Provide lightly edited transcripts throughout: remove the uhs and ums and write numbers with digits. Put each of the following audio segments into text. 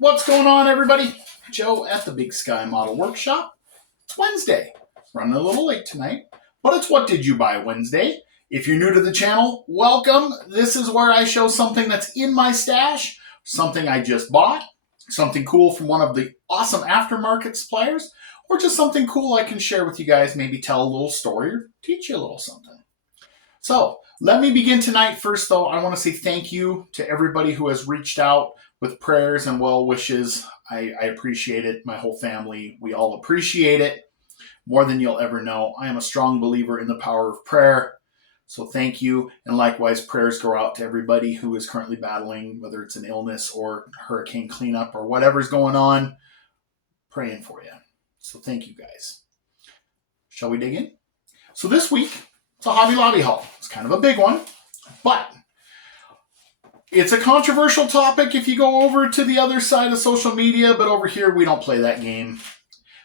What's going on, everybody? Joe at the Big Sky Model Workshop. It's Wednesday. Running a little late tonight, but it's What Did You Buy Wednesday. If you're new to the channel, welcome. This is where I show something that's in my stash, something I just bought, something cool from one of the awesome aftermarket suppliers, or just something cool I can share with you guys, maybe tell a little story or teach you a little something. So let me begin tonight. First, though, I want to say thank you to everybody who has reached out with prayers and well wishes. I appreciate it. My whole family, we all appreciate it more than you'll ever know. I am a strong believer in the power of prayer. So thank you. And likewise, prayers go out to everybody who is currently battling, whether it's an illness or hurricane cleanup or whatever's going on, praying for you. So thank you guys. Shall we dig in? So this week, it's a Hobby Lobby haul. It's kind of a big one, but it's a controversial topic if you go over to the other side of social media, but over here we don't play that game.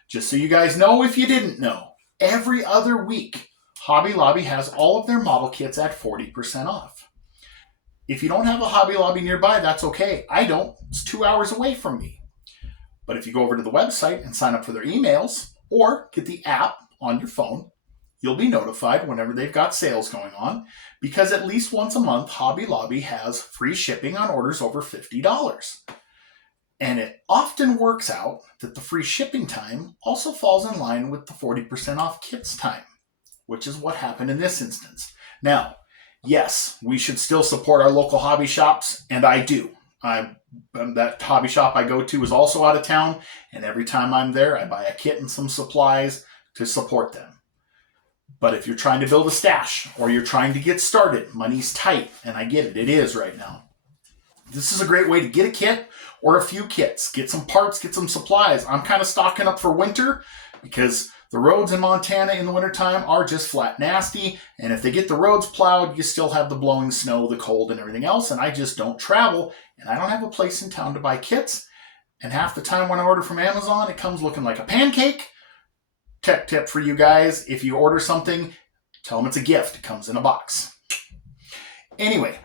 Just so you guys know, if you didn't know, every other week, Hobby Lobby has all of their model kits at 40% off. If you don't have a Hobby Lobby nearby, that's okay. I don't. It's 2 hours away from me. But if you go over to the website and sign up for their emails or get the app on your phone, you'll be notified whenever they've got sales going on, because at least once a month, Hobby Lobby has free shipping on orders over $50. And it often works out that the free shipping time also falls in line with the 40% off kits time, which is what happened in this instance. Now, yes, we should still support our local hobby shops, and I do. That hobby shop I go to is also out of town, and every time I'm there, I buy a kit and some supplies to support them. But if you're trying to build a stash or you're trying to get started, money's tight, and I get it. It is right now. This is a great way to get a kit or a few kits. Get some parts, get some supplies. I'm kind of stocking up for winter because the roads in Montana in the wintertime are just flat nasty. And if they get the roads plowed, you still have the blowing snow, the cold, and everything else. And I just don't travel, and I don't have a place in town to buy kits. And half the time when I order from Amazon, it comes looking like a pancake. Tech tip for you guys, if you order something, tell them it's a gift. It comes in a box. Anyway,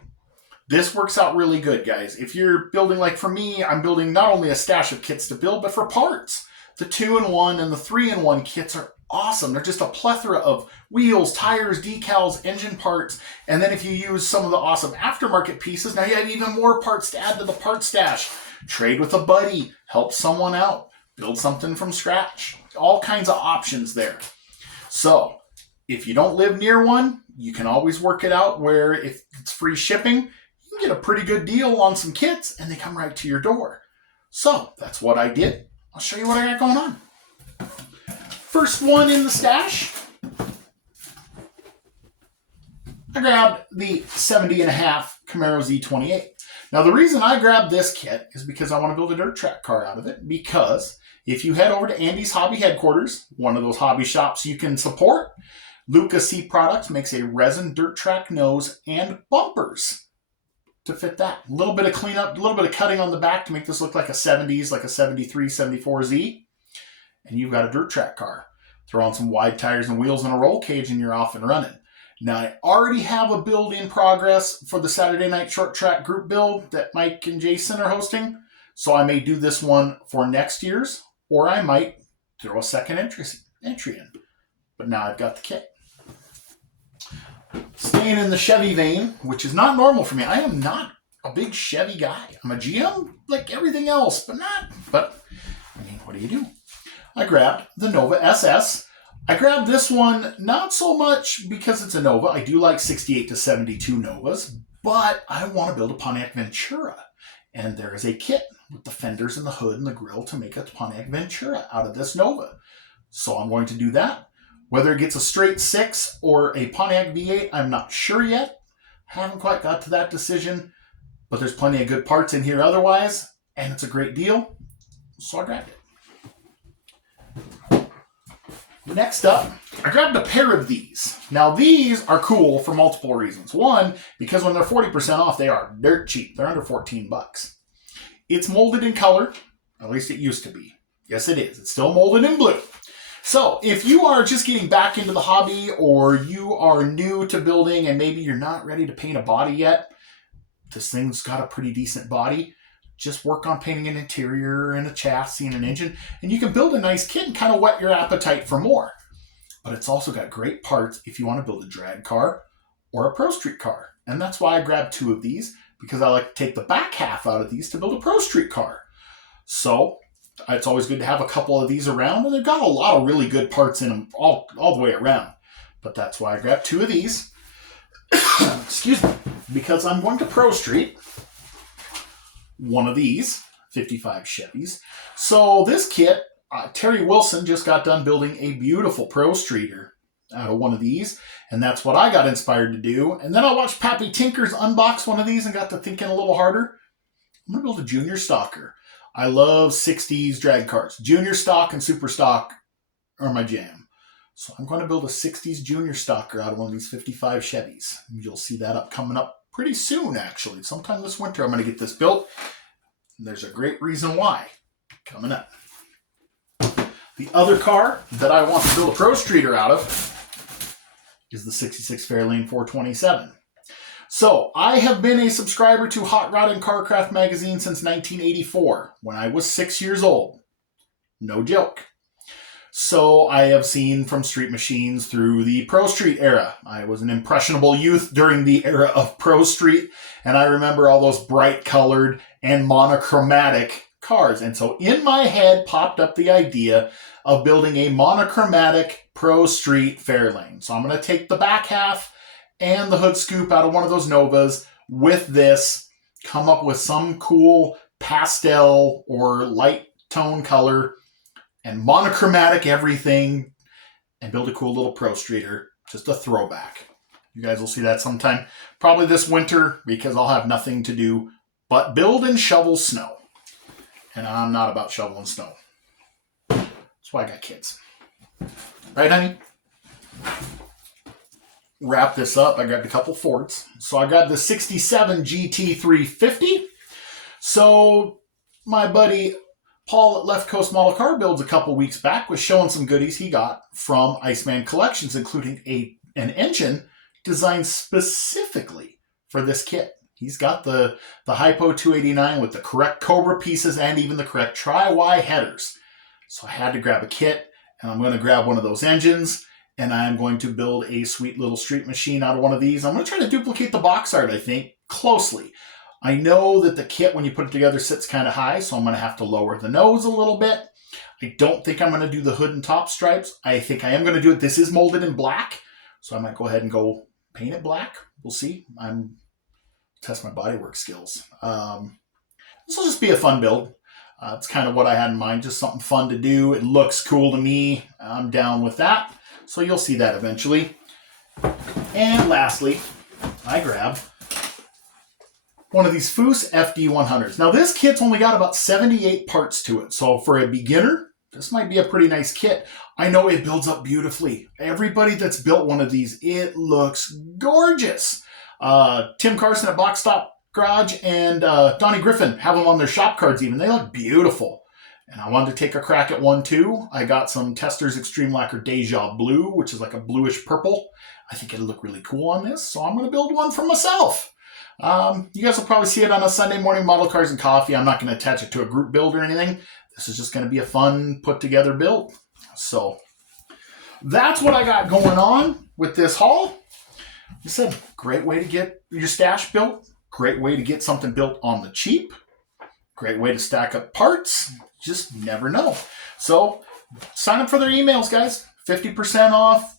this works out really good, guys. If you're building, like for me, I'm building not only a stash of kits to build, but for parts. The 2-in-1 and the 3-in-1 kits are awesome. They're just a plethora of wheels, tires, decals, engine parts. And then if you use some of the awesome aftermarket pieces, now you have even more parts to add to the part stash. Trade with a buddy, help someone out, build something from scratch. All kinds of options there. So if you don't live near one, you can always work it out where if it's free shipping, you can get a pretty good deal on some kits and they come right to your door. So that's what I did. I'll show you what I got going on. First one in the stash, I grabbed the 70.5 Camaro Z28. Now the reason I grabbed this kit is because I want to build a dirt track car out of it, because if you head over to Andy's Hobby Headquarters, one of those hobby shops you can support, Lucas C Products makes a resin dirt track nose and bumpers to fit that. A little bit of cleanup, a little bit of cutting on the back to make this look like a 70s, like a 73, 74Z. And you've got a dirt track car. Throw on some wide tires and wheels and a roll cage and you're off and running. Now, I already have a build in progress for the Saturday Night Short Track group build that Mike and Jason are hosting. So I may do this one for next year's, or I might throw a second entry in. But now I've got the kit. Staying in the Chevy vein, which is not normal for me. I am not a big Chevy guy. I'm a GM like everything else, but I mean, what do you do? I grabbed the Nova SS. I grabbed this one not so much because it's a Nova. I do like 68 to 72 Novas, but I want to build a Pontiac Ventura. And there is a kit with the fenders and the hood and the grille to make a Pontiac Ventura out of this Nova. So I'm going to do that. Whether it gets a straight 6 or a Pontiac V8, I'm not sure yet. Haven't quite got to that decision, but there's plenty of good parts in here otherwise, and it's a great deal, so I grabbed it. Next up, I grabbed a pair of these. Now these are cool for multiple reasons. One, because when they're 40% off, they are dirt cheap. They're under 14 bucks. It's molded in color, at least it used to be. Yes, it is. It's still molded in blue. So if you are just getting back into the hobby, or you are new to building and maybe you're not ready to paint a body yet, this thing's got a pretty decent body, just work on painting an interior and a chassis and an engine, and you can build a nice kit and kind of whet your appetite for more. But it's also got great parts if you want to build a drag car or a Pro Street car. And that's why I grabbed 2 of these, because I like to take the back half out of these to build a Pro Street car. So it's always good to have a couple of these around, and they've got a lot of really good parts in them all the way around. But that's why I grabbed 2 of these. Excuse me. Because I'm going to Pro Street one of these 55 Chevys. So this kit, Terry Wilson just got done building a beautiful Pro Streeter out of one of these, and that's what I got inspired to do. And then I watched Pappy Tinkers unbox one of these and got to thinking a little harder. I'm going to build a Junior Stalker. I love 60s drag cars. Junior Stock and Super Stock are my jam. So I'm going to build a 60s Junior Stalker out of one of these 55 Chevys. You'll see that coming up pretty soon, actually. Sometime this winter I'm going to get this built. And there's a great reason why coming up. The other car that I want to build a Pro Streeter out of is the 66 Fairlane 427. So I have been a subscriber to Hot Rod and Carcraft magazine since 1984, when I was 6 years old. No joke. So I have seen from Street Machines through the Pro Street era. I was an impressionable youth during the era of Pro Street, and I remember all those bright colored and monochromatic cars. And so in my head popped up the idea of building a monochromatic Pro Street Fairlane. So I'm going to take the back half and the hood scoop out of one of those Novas with this, come up with some cool pastel or light tone color, and monochromatic everything, and build a cool little Pro Streeter. Just a throwback. You guys will see that sometime, probably this winter, because I'll have nothing to do but build and shovel snow. And I'm not about shoveling snow. That's why I got kids. Right, honey? Wrap this up. I grabbed a couple Fords. So I got the 67 GT350. So my buddy Paul at Left Coast Model Car Builds a couple weeks back was showing some goodies he got from Iceman Collections, including an engine designed specifically for this kit. He's got the Hypo 289 with the correct Cobra pieces and even the correct Tri-Y headers. So I had to grab a kit, and I'm going to grab one of those engines, and I'm going to build a sweet little street machine out of one of these. I'm going to try to duplicate the box art, I think, closely. I know that the kit, when you put it together, sits kind of high, so I'm going to have to lower the nose a little bit. I don't think I'm going to do the hood and top stripes. I think I am going to do it. This is molded in black, so I might go ahead and go paint it black. We'll see. I'm test my bodywork skills. This will just be a fun build. It's kind of what I had in mind, just something fun to do. It looks cool to me. I'm down with that. So you'll see that eventually. And lastly, I grabbed one of these Foose FD100s. Now this kit's only got about 78 parts to it. So for a beginner, this might be a pretty nice kit. I know it builds up beautifully. Everybody that's built one of these, it looks gorgeous. Tim Carson at Box Stop Garage and Donnie Griffin have them on their shop cards even. They look beautiful. And I wanted to take a crack at one too. I got some Testors Extreme Lacquer Deja Blue, which is like a bluish purple. I think it'll look really cool on this, so I'm going to build one for myself. You guys will probably see it on a Sunday morning Model Cars and Coffee. I'm not going to attach it to a group build or anything. This is just going to be a fun, put-together build. So that's what I got going on with this haul. Like I said, great way to get your stash built. Great way to get something built on the cheap. Great way to stack up parts. Just never know. So sign up for their emails, guys. 50% off,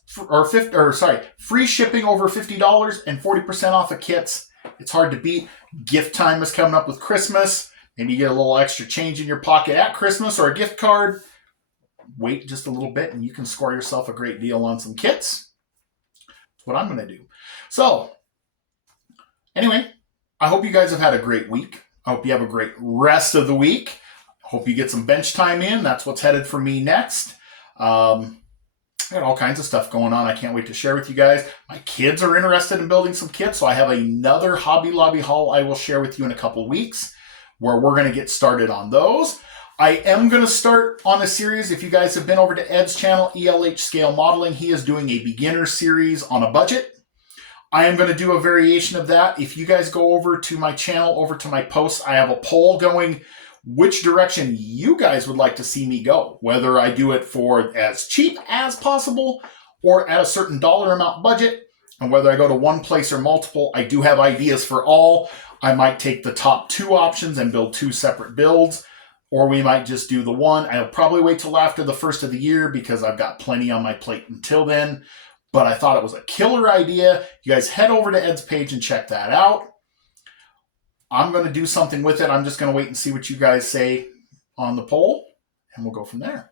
free shipping over $50 and 40% off of kits. It's hard to beat. Gift time is coming up with Christmas. Maybe you get a little extra change in your pocket at Christmas or a gift card. Wait just a little bit and you can score yourself a great deal on some kits. That's what I'm going to do. So, anyway, I hope you guys have had a great week. I hope you have a great rest of the week. I hope you get some bench time in. That's what's headed for me next. I got all kinds of stuff going on. I can't wait to share with you guys. My kids are interested in building some kits, so I have another Hobby Lobby haul I will share with you in a couple weeks where we're going to get started on those. I am going to start on a series. If you guys have been over to Ed's channel, ELH Scale Modeling, he is doing a beginner series on a budget. I am going to do a variation of that. If you guys go over to my channel, over to my posts, I have a poll going which direction you guys would like to see me go. Whether I do it for as cheap as possible or at a certain dollar amount budget, and whether I go to one place or multiple. I do have ideas for all. I might take the top 2 options and build 2 separate builds, or we might just do the one. I'll probably wait till after the first of the year because I've got plenty on my plate until then. But I thought it was a killer idea. You guys head over to Ed's page and check that out. I'm going to do something with it. I'm just going to wait and see what you guys say on the poll, and we'll go from there.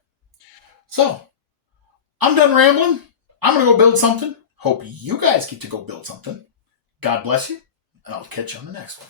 So, I'm done rambling. I'm going to go build something. Hope you guys get to go build something. God bless you, and I'll catch you on the next one.